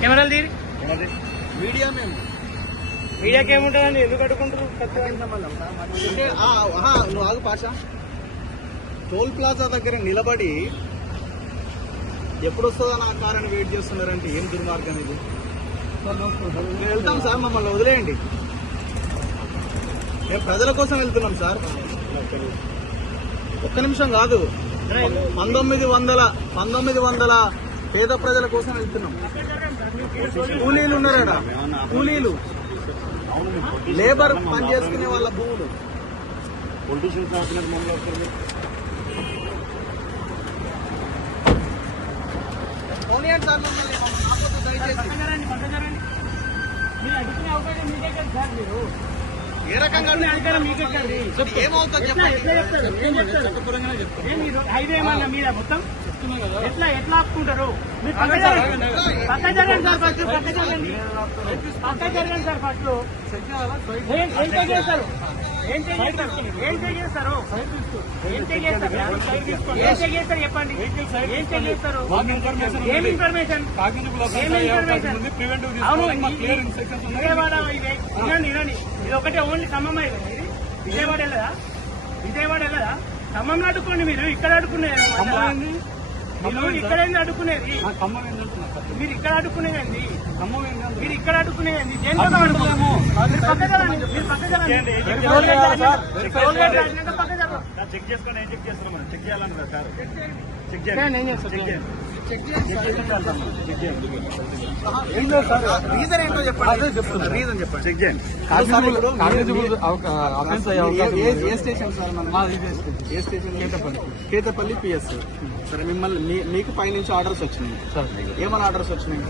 కెమెరాలు తీరి మీడియా మేము మీడియాకి ఏముంటుందండి? ఎందుకు అడుగుకుంటారు? నువ్వు ఆగు పాష. టోల్ ప్లాజా దగ్గర నిలబడి ఎప్పుడు వస్తుందో నా కారణం వెయిట్ చేస్తున్నారంటే ఏం దుర్మార్గం ఇది? మేము వెళ్తాం సార్, మమ్మల్ని వదిలేయండి. మేము ప్రజల కోసం వెళ్తున్నాం సార్. ఒక్క నిమిషం కాదు, 1900 పేద ప్రజల కోసం వెళ్తున్నాం. కూలీలు ఉన్నారా? కూలీలు, లేబర్ పని చేసుకునే వాళ్ళ భూములు. పోనీయండి సార్ మమ్మల్ని, దయచేసి. ఏ రకంగా ఏమవుతుంది హైవే ఏమన్నా మీద మొత్తం ఎట్లా ఆపుకుంటారు? మీరు పక్క జరగండి సార్, ఫస్ట్ పక్క జరగండి సార్. ఫస్ట్ ఏం చేస్తారు? చెప్పండి. ఏం చేస్తారు? ఏం ఇన్ఫర్మేషన్? అవును, విజయవాడ వినండి, ఇది ఒకటే ఓన్లీ ఖమ్మం ఇది. విజయవాడ వెళ్ళదా? ఖమ్మంలో అడుక్కోండి. మీరు ఇక్కడ అడుక్కునేది, మీరు ఇక్కడ ఏంది అడుక్కునేది? మీరు ఇక్కడ అడుక్కునేదండి, మీరు ఇక్కడ అడుక్కునేదండి. దేనికోసం అడుకోలేము? మీరు పక్క జరగండి. చెక్ చేసుకోండి. ఏం చెక్ చేస్తున్నాం? చెక్ చేయాలన్నా సార్, చెక్ చేయండి. రీజన్ ఏంటో చెప్పండి. రీజన్ చెప్పండి. చెక్ చేయండి. ఏ స్టేషన్ సార్? ఏ స్టేషన్? కేతపల్లి పిఎస్. సరే, మిమ్మల్ని మీకు పైనుంచి ఆర్డర్స్ వచ్చినాయి సార్. ఏమైనా ఆర్డర్స్ వచ్చినాయి?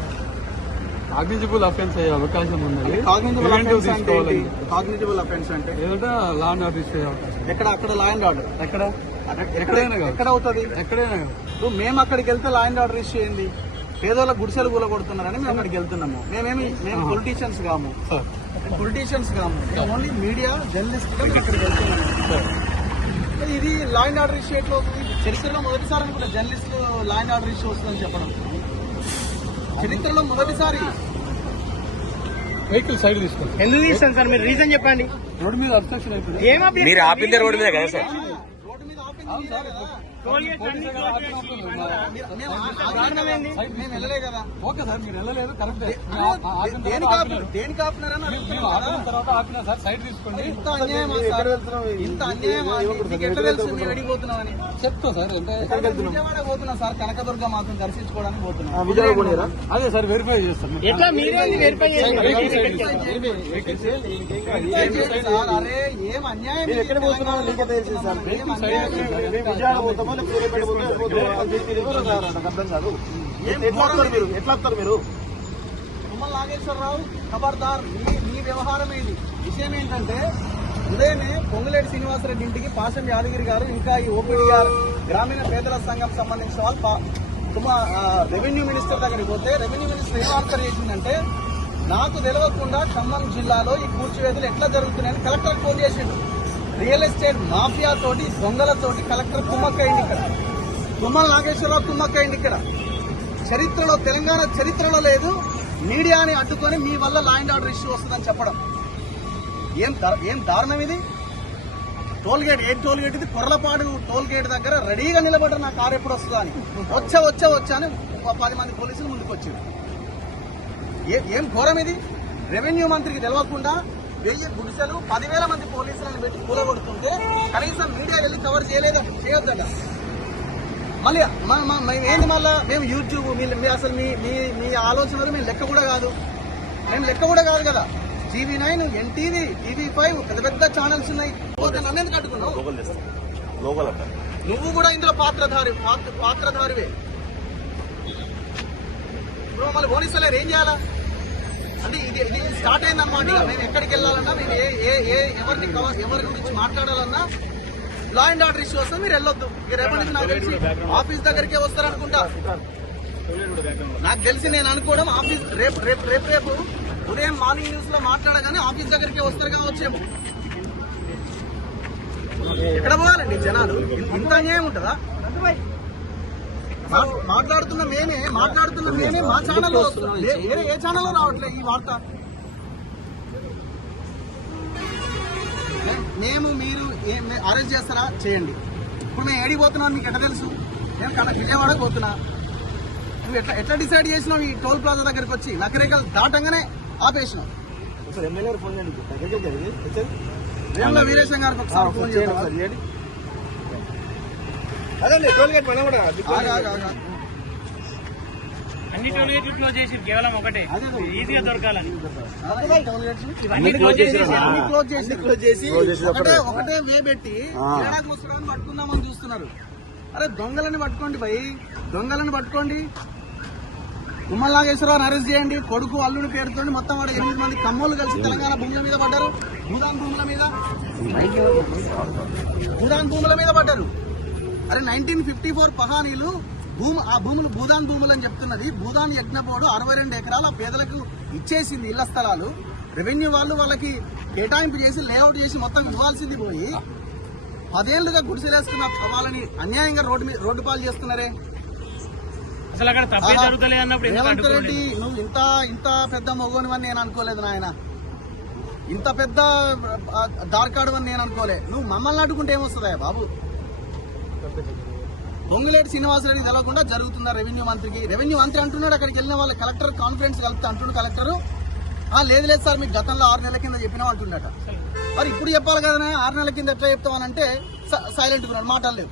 కాగ్నిజిబుల్ అఫెన్స్ అయ్యే అవకాశం ఉన్నది. కాగ్నిజిబుల్ అఫెన్స్ అంటే ఏదంటే లా అండ్ ఆర్డర్ ఇచ్చే అవకాశం. ఎక్కడ? అక్కడ లా అండ్ ఆర్డర్ ఎక్కడ అవుతుంది? ఎక్కడైనా ఇప్పుడు మేము అక్కడికి వెళ్తే లా అండ్ ఆర్డర్ ఇష్యూ ఏంది? పేదోళ్ళ గుడిసెలు కూల కొడుతున్నారని మేము అక్కడికి వెళ్తున్నాము. మేము పొలిటీషియన్స్ కాము, మేము ఓన్లీ మీడియా జర్నలిస్ట్ గా అక్కడికి వెళ్తున్నాము. ఇది లా అండ్ ఆర్డర్ ఇష్యూ ఎట్లా అవుతుంది? చరిత్రలో మొదటిసారి అనుకుంటా జర్నలిస్టులు లా అండ్ ఆర్డర్ ఇష్యూ వస్తుందని చెప్పడం. చరిత్రలో మొదటిసారి. వెహికల్ సైడ్ తీసుకోండి. ఎందుకు తీస్తాను సార్? మీరు రీజన్ చెప్పండి. రోడ్డు మీద అబ్స్ట్రక్షన్ అయిపోయింది. మీరు ఆపిందే రోడ్డు మీద కదా సార్? రోడ్డు మీద ఆపింది మేము వెళ్ళలే కదా. ఓకే సార్, మీరు వెళ్ళలేదు, కరెక్ట్. దేనికి ఆపినారని తర్వాత ఆపినా సార్, సైడ్ తీసుకోండి. ఇంత అన్యాయమా? ఎట్లా తెలుసు మీరు అడిగిపోతున్నామని? చెప్తా సార్. విజయవాడ పోతున్నా సార్, కనకదుర్గ మాత్రం దర్శించుకోవడానికి పోతున్నా. అదే సార్, వెరిఫై చేస్తాం. ఎట్లా మీరే వెరిఫై చేస్తారు? అరే ఏం అన్యాయం! ఎక్కడ పోతున్నామో నీకే తెలిసి సార్. అర్థం కాదు. ఎట్లా వస్తారు మీరు? తుమ్మల నాగేశ్వరరావు ఖబర్దార్, మీ వ్యవహారం ఏంటి? విషయం ఏంటంటే, ఉదయమే పొంగులేటి శ్రీనివాసరెడ్డి ఇంటికి పాషం యాదగిరి గారు, ఇంకా ఈ ఓపీడీ గారు, గ్రామీణ పేదల సంఘం సంబంధించిన వాళ్ళు రెవెన్యూ మినిస్టర్ దగ్గరికి పోతే, రెవెన్యూ మినిస్టర్ ఏం ఆన్సర్ చేసిందంటే, నాకు తెలియకుండా ఖమ్మం జిల్లాలో ఈ కూర్చివేతలు ఎట్లా జరుగుతున్నాయని కలెక్టర్ ఫోన్ చేసిండు. రియల్ ఎస్టేట్ మాఫియా తోటి, దొంగలతోటి కలెక్టర్ కుమ్మక్కైంది ఇక్కడ. తుమ్మల నాగేశ్వరరావు కుమ్మక్కైంది ఇక్కడ. చరిత్రలో, తెలంగాణ చరిత్రలో లేదు మీడియాని అడ్డుకొని మీ వల్ల లా అండ్ ఆర్డర్ ఇష్యూ వస్తుందని చెప్పడం. ఏం దారుణం ఇది? టోల్ గేట్, ఏం టోల్ గేట్ ఇది? కొర్లపాడు టోల్ గేట్ దగ్గర రెడీగా నిలబడ్డారు, నా కారు ఎప్పుడు వస్తుందా అని. వచ్చా అని 10 మంది పోలీసులు ముందుకు వచ్చారు. ఏం ఘోరం ఇది? రెవెన్యూ మంత్రికి తెలవకుండా 1000 గుడిసెలు, 10,000 మంది పోలీసులను పెట్టి కూలగొడుతుంటే కనీసం మీడియా వెళ్ళి కవర్ చేయొద్దట. మళ్ళీ ఏంది? మళ్ళీ మేము యూట్యూబ్, అసలు మీ ఆలోచనలు మేము లెక్క కూడా కాదు కదా. TV9, NTV, TV5 పెద్ద ఛానల్స్ ఉన్నాయి. పోతే నన్ను ఎందుకు అడ్డుకున్నావు? నువ్వు కూడా ఇందులో పాత్రధారివే. ఇప్పుడు మళ్ళీ పోలీసులు ఏం చేయాలా అంటే? ఇది స్టార్ట్ అయిందన్నమాట. మేము ఎక్కడికి వెళ్ళాలన్నా, మేము ఎవరి గురించి మాట్లాడాలన్నా లా అండ్ ఆర్డర్ ఇష్యూ వస్తే మీరు వెళ్ళొద్దు. రేపటి నుంచి నాకు తెలిసి ఆఫీస్ దగ్గరికే వస్తారనుకుంటా. నాకు తెలిసి నేను అనుకోవడం ఆఫీస్ రేపు ఉదయం మార్నింగ్ న్యూస్ లో మాట్లాడగానే ఆఫీస్ దగ్గరికే వస్తారు కావచ్చేమో. ఎక్కడ పోవాలండి జనాలు? ఇంత అన్యాయం ఉంటుందా? మాట్లాడుతున్న మేమే మా ఛానల్లో వస్తుంది. వేరే ఏ ఛానల్లో రావట్లేదు ఈ వార్త. మేము మీరు అరెస్ట్ చేస్తారా చేయండి. ఇప్పుడు మేము ఏడిపోతున్నాను మీకు ఎట్లా తెలుసు? నేను విజయవాడకు పోతున్నా. నువ్వు ఎట్లా డిసైడ్ చేసినావు? ఈ టోల్ ప్లాజా దగ్గరికి వచ్చి నకరేకలు దాటంగానే ఆపేసినావు. ఎమ్మెల్యే ఫోన్ చేయండి. వేముల వీరేశం గారికి ఒకసారి ఫోన్ చేయండి. అదే టోల్ గేట్ పైన కూడా అన్ని టోల్ గేట్లు క్లోజ్ చేసి కేవలం ఒకటే ఈజీగా దొరకాలని. అన్ని క్లోజ్ చేసి ఒకటే వే పెట్టి ఏడాది ముసలాన్ని పట్టుకుందామని చూస్తున్నారు. అరే దొంగలని పట్టుకోండి భయ్, దొంగలని పట్టుకోండి. ఉమ్మల నాగేశ్వరరావుని అరెస్ట్ చేయండి. కొడుకు అల్లుని పేరుతోండి మొత్తం వాడు 8 మంది కమ్మోళ్ళు కలిసి తెలంగాణ భూముల మీద పడ్డారు. భూదాన్ భూముల మీద పడ్డారు. అరే 1954 పహానీలు ఆ భూములు భూదాన్ భూములు అని చెప్తున్నది. భూదాన్ యజ్ఞ బోర్డు 62 ఎకరాలు ఆ పేదలకు ఇచ్చేసింది ఇళ్ల స్థలాలు. రెవెన్యూ వాళ్ళు వాళ్ళకి కేటాయింపు చేసి లేఅవుట్ చేసి మొత్తం ఇవ్వాల్సింది పోయి 10 ఏళ్లుగా గుడిసెలేస్తున్న వాళ్ళని అన్యాయంగా రోడ్డు పాలు చేస్తున్నారే. అసలు అక్కడ తప్పే జరుగుతలే అన్నప్పుడు రేవంత్ రెడ్డి నువ్వు ఇంత పెద్ద మొగోనివని నేను అనుకోలేదు నాయన. ఇంత పెద్ద దార్కాడు అని నేను అనుకోలే. నువ్వు మమ్మల్ని అడ్డుకుంటే ఏమొస్తుందా బాబు? పొంగులేటి శ్రీనివాసరెడ్డి తెలవకుండా జరుగుతుందా రెవెన్యూ మంత్రికి? రెవెన్యూ మంత్రి అంటున్నాడు అక్కడికి వెళ్ళిన వాళ్ళ కలెక్టర్ కాన్ఫరెన్స్ కలుపుతా అంటున్నాడు. కలెక్టర్ లేదు సార్ మీకు గతంలో 6 నెలల కింద చెప్పినా అంటున్నట. మరి ఇప్పుడు చెప్పాలి కదా, 6 నెలల కింద ఎట్లా చెప్తామనంటే సైలెంట్ ఉన్నాడు, మాటలు లేవు.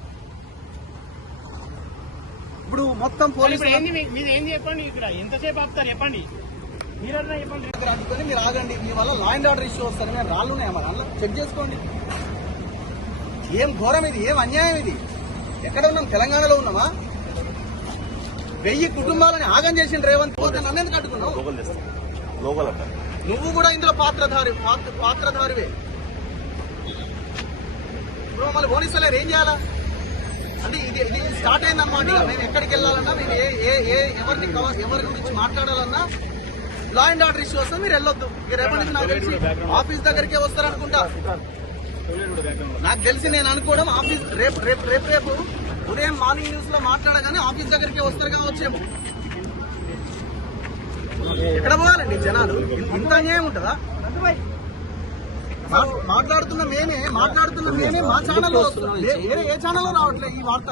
ఇప్పుడు మొత్తం పోలీసులు ఏం చెప్పండి, ఇక్కడ ఎంతసేపు ఆపుతారు చెప్పండి, మీరన్నా చెప్పండి. అడ్డుకొని మీరు ఆగండి, మీ వల్ల లా అండ్ ఆర్డర్ ఇష్యూ వస్తారు. మేము రాళ్ళు ఉన్నాయా మరి అందులో చెక్ చేసుకోండి. ఏం ఘోరం ఇది, ఏం అన్యాయం ఇది. ఎక్కడ ఉన్నాం? తెలంగాణలో ఉన్నామా? 1000 కుటుంబాలని ఆగం చేసిన రేవంత్ పోతే నన్ను ఎందుకు అడ్డుకున్నావు? నువ్వు కూడా ఇందులో పాత్రధారివే. ఇప్పుడు మమ్మల్ని పోలీసులు ఏం చేయాలా అంటే ఇది స్టార్ట్ అయిందన్నమాట. మేము ఎక్కడికి వెళ్ళాలన్నా, మేము ఎవరి గురించి మాట్లాడాలన్నా లా అండ్ ఆర్డర్ ఇష్యూ వస్తే మీరు వెళ్ళొద్దు. రేపటి నుంచి నాకు తెలిసి ఆఫీస్ దగ్గరికే వస్తారనుకుంటా. నాకు తెలిసి నేను అనుకోవడం ఆఫీస్ రేపు ఉదయం మార్నింగ్ న్యూస్ లో మాట్లాడగానే ఆఫీస్ దగ్గరికే వస్తారు కావచ్చేమో. ఎక్కడ పోవాలండి జనాలు? ఇంత అన్యాయం ఉంటుందా? మాట్లాడుతున్న మేమే మా ఛానల్లో వస్తుంది. వేరే ఏ ఛానల్లో రావట్లేదు ఈ వార్త.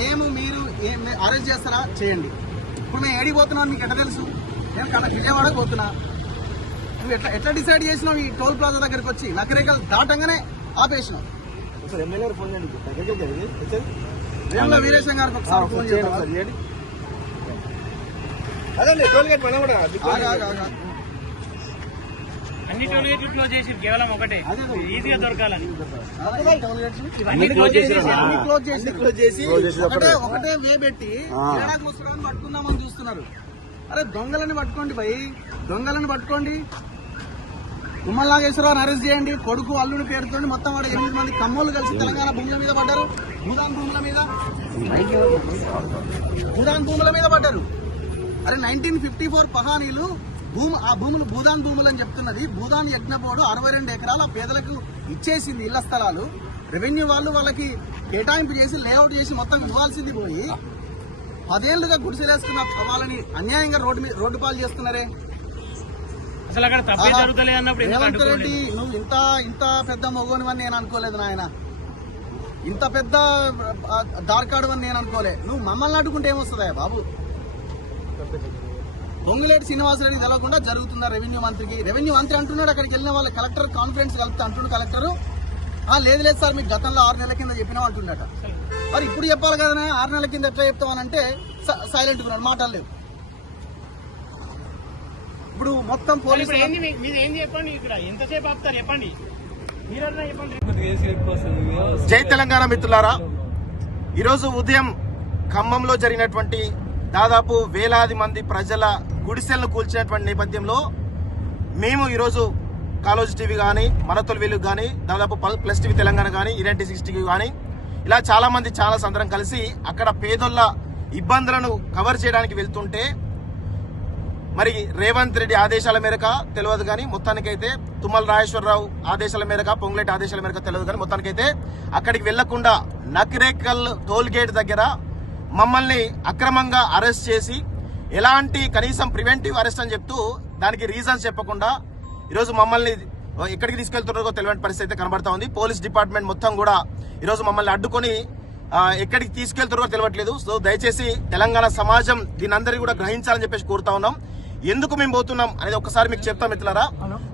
మేము మీరు అరెస్ట్ చేస్తారా చేయండి. ఇప్పుడు మేము ఏడిపోతున్నాను మీకు ఎట్లా తెలుసు? నేను విజయవాడకు పోతున్నా. నువ్వు ఎట్లా డిసైడ్ చేసినావు? ఈ టోల్ ప్లాజా దగ్గరికి వచ్చి నకరేకలు దాటంగానే ఆపేసినావు. ఎమ్మెల్యే ఫోన్ చేయండి. వేముల వీరేశం గారికి ఒకసారి ఫోన్ చేయండి. అదే టోల్ గేట్ పైన కూడా అన్ని టోల్ గేట్లు క్లోజ్ చేసి కేవలం ఒకటే ఈజీగా దొరకాలని. అన్ని క్లోజ్ చేసి ఒకటే వే పెట్టి ఏడాది ముసలాన్ని పట్టుకుందామని చూస్తున్నారు. అరే దొంగలని పట్టుకోండి భయ్, దొంగలని పట్టుకోండి. ఉమ్మల నాగేశ్వరరావుని అరెస్ట్ చేయండి. కొడుకు అల్లుని పేరుతోండి మొత్తం వాడు 8 మంది కమ్మోళ్ళు కలిసి తెలంగాణ భూముల మీద పడ్డారు. భూదాన్ భూముల మీద పడ్డారు. అరే 1954 పహానీలు ఆ భూములు భూదాన్ భూములు అని చెప్తున్నది. భూదాన్ యజ్ఞ బోర్డు 62 ఎకరాలు ఆ పేదలకు ఇచ్చేసింది ఇళ్ల స్థలాలు. రెవెన్యూ వాళ్ళు వాళ్ళకి కేటాయింపు చేసి లేఅవుట్ చేసి మొత్తం ఇవ్వాల్సింది పోయి 10 ఏళ్లుగా గుడిసెలేస్తున్న వాళ్ళని అన్యాయంగా రోడ్డు పాలు చేస్తున్నారే. అసలు అక్కడ తప్పే జరుగుతలే అన్నప్పుడు రేవంత్ రెడ్డి నువ్వు ఇంత పెద్ద మొగోనివని నేను అనుకోలేదు నాయన. ఇంత పెద్ద దార్కాడు అని నేను అనుకోలే. నువ్వు మమ్మల్ని అడ్డుకుంటే ఏమొస్తుందా బాబు? పొంగులేటి శ్రీనివాసరెడ్డి తెలవకుండా జరుగుతుందా రెవెన్యూ మంత్రికి? రెవెన్యూ మంత్రి అంటున్నాడు అక్కడికి వెళ్ళిన వాళ్ళ కలెక్టర్ కాన్ఫరెన్స్ కలుపుతా అంటున్నాడు. కలెక్టర్ లేదు సార్ మీకు గతంలో 6 నెలల కింద చెప్పినా అంటున్నట. మరి ఇప్పుడు చెప్పాలి కదా, 6 నెలల కింద ఎట్లా చెప్తామనంటే సైలెంట్ ఉన్నాడు, మాటలు లేవు. ఇప్పుడు మొత్తం పోలీసులు ఏం చెప్పండి, ఇక్కడ ఎంతసేపు ఆపుతారు చెప్పండి, మీరన్నా చెప్పండి. జై తెలంగాణ మిత్రులారా, ఈరోజు ఉదయం ఖమ్మంలో జరిగినటువంటి దాదాపు వేలాది మంది ప్రజల గుడిసెలను కూల్చినటువంటి నేపథ్యంలో మేము ఈరోజు కాలోజీ టీవీ కానీ, మనతోలు వెలుగు కానీ, దాదాపు ప్లస్ టీవీ తెలంగాణ కానీ, ఈఎన్టీ6 టీవీ కానీ ఇలా చాలా మంది ఛానల్స్ అందరం కలిసి అక్కడ పేదోళ్ళ ఇబ్బందులను కవర్ చేయడానికి వెళ్తుంటే మరి రేవంత్ రెడ్డి ఆదేశాల మేరకు తెలియదు కానీ మొత్తానికైతే తుమ్మల నాగేశ్వరరావు ఆదేశాల మేరకు పొంగులేటి ఆదేశాల మేరకు తెలియదు కానీ మొత్తానికైతే అక్కడికి వెళ్లకుండా నకిరేకల్ టోల్ గేట్ దగ్గర మమ్మల్ని అక్రమంగా అరెస్ట్ చేసి ఎలాంటి కనీసం ప్రివెంటివ్ అరెస్ట్ అని చెప్తూ దానికి రీజన్స్ చెప్పకుండా ఈరోజు మమ్మల్ని ఎక్కడికి తీసుకెళ్తున్నారో తెలియని పరిస్థితి అయితే కనబడతా ఉంది. పోలీస్ డిపార్ట్మెంట్ మొత్తం కూడా ఈరోజు మమ్మల్ని అడ్డుకొని ఎక్కడికి తీసుకెళ్తున్నారో తెలియట్లేదు. సో దయచేసి తెలంగాణ సమాజం దీనందరికీ కూడా గ్రహించాలని చెప్పేసి కోరుతా ఉన్నాం. ఎందుకు మేము పోతున్నాం అనేది ఒకసారి మీకు చెప్తాం మిత్రులారా.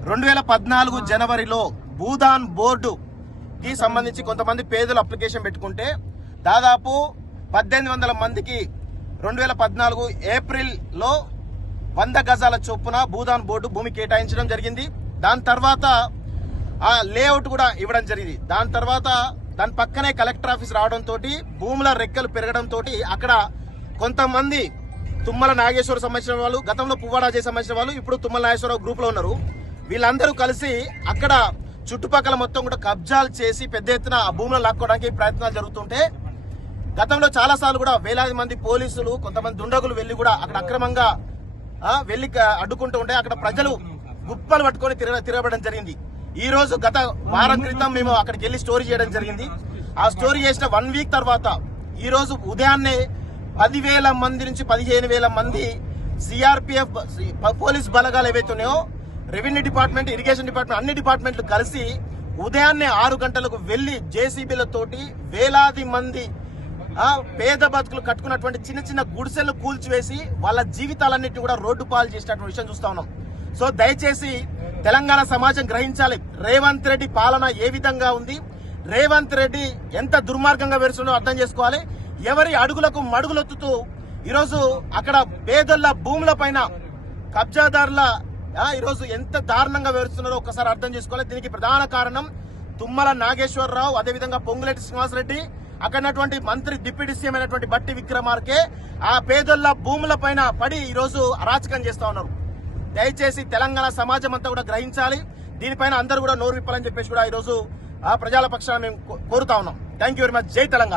2014 జనవరిలో భూదాన్ బోర్డుకి సంబంధించి కొంతమంది పేదలు అప్లికేషన్ పెట్టుకుంటే దాదాపు 1800 మందికి 2014 ఏప్రిల్లో 100 గజాల చొప్పున భూదాన్ బోర్డు భూమి కేటాయించడం జరిగింది. దాని తర్వాత ఆ లేఅవుట్ కూడా ఇవ్వడం జరిగింది. దాని తర్వాత దాని పక్కనే కలెక్టర్ ఆఫీస్ రావడంతో భూముల రెక్కలు పెరగడంతో అక్కడ కొంతమంది తుమ్మల నాగేశ్వర సంబంధించిన వాళ్ళు, గతంలో పువ్వారాజే సంబంధించిన వాళ్ళు, ఇప్పుడు తుమ్మల నాగేశ్వరరావు గ్రూప్ లో ఉన్నారు. వీళ్ళందరూ కలిసి అక్కడ చుట్టుపక్కల మొత్తం కూడా కబ్జాలు చేసి పెద్ద ఎత్తున ఆ భూములను లాక్కోవడానికి ప్రయత్నాలు జరుగుతుంటే గతంలో చాలా సార్లు కూడా వేలాది మంది పోలీసులు, కొంతమంది దుండగులు వెళ్లి కూడా అక్కడ అక్రమంగా వెళ్లి అడ్డుకుంటూ ఉంటే అక్కడ ప్రజలు గుప్పలు పట్టుకొని తిరగబడడం జరిగింది. ఈ రోజు గత వారం క్రితం మేము అక్కడికి వెళ్లి స్టోరీ చేయడం జరిగింది. ఆ స్టోరీ చేసిన 1 వీక్ తర్వాత ఈ రోజు ఉదయాన్నే 10,000 మంది నుంచి 15,000 మంది సిఆర్పిఎఫ్ పోలీస్ బలగాలు ఏవైతున్నాయో రెవెన్యూ డిపార్ట్మెంట్, ఇరిగేషన్ డిపార్ట్మెంట్, అన్ని డిపార్ట్మెంట్లు కలిసి ఉదయాన్నే 6 గంటలకు వెళ్లి జేసీబీలతోటి వేలాది మంది పేద బతుకులు కట్టుకున్నటువంటి చిన్న చిన్న గుడిసెలు కూల్చివేసి వాళ్ళ జీవితాలన్నింటినీ కూడా రోడ్డు పాలు చేసినటువంటి విషయం చూస్తా ఉన్నాం. సో దయచేసి తెలంగాణ సమాజం గ్రహించాలి, రేవంత్ రెడ్డి పాలన ఏ విధంగా ఉంది, రేవంత్ రెడ్డి ఎంత దుర్మార్గంగా వేరుస్తుందో అర్థం చేసుకోవాలి. ఎవరి అడుగులకు మడుగులొత్తుతూ ఈరోజు అక్కడ పేదల భూముల పైన కబ్జాదారుల ఈరోజు ఎంత దారుణంగా వేరుస్తున్నారో ఒక్కసారి అర్థం చేసుకోవాలి. దీనికి ప్రధాన కారణం తుమ్మల నాగేశ్వరరావు, అదేవిధంగా పొంగులేటి శ్రీనివాసరెడ్డి, అక్కడటువంటి మంత్రి డిప్యూటీ సీఎం అయినటువంటి బట్టి విక్రమార్కే ఆ పేదల భూముల పైన పడి ఈరోజు అరాచకం చేస్తా ఉన్నారు. దయచేసి తెలంగాణ సమాజం అంతా కూడా గ్రహించాలి. దీనిపైన అందరూ కూడా నోరు విప్పాలని చెప్పేసి కూడా ఈరోజు ప్రజల పక్షాన మేము కోరుతా ఉన్నాం. Thank you very much. జై తెలంగాణ.